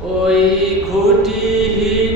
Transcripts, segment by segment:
ওই খুঁটিহীন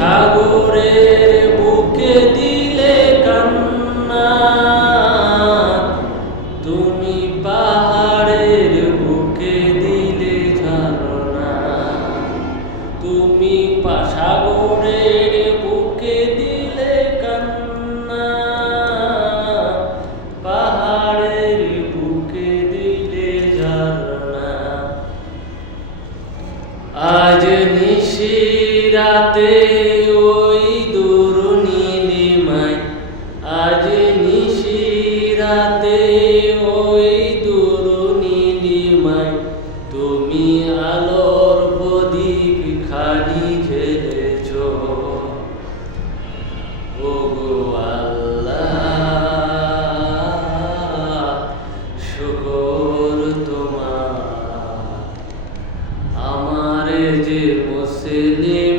সাগরের বুকে দিলে কান্না। তুমি পাহাড়ের বুকে দিলে ঝরনা তুমি সাগরের বুকে দিলে কান্না। পাহাড়ের বুকে দিলে ঝরনা আজ নিশিরাতে নিশিরাতে ওই দূর নীলিমায় তুমি আলোর প্রদীপ খানি ঝেলেছ ও শুকর তোমার। আমার যে মুসলিম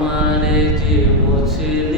আমার যে মুসলিম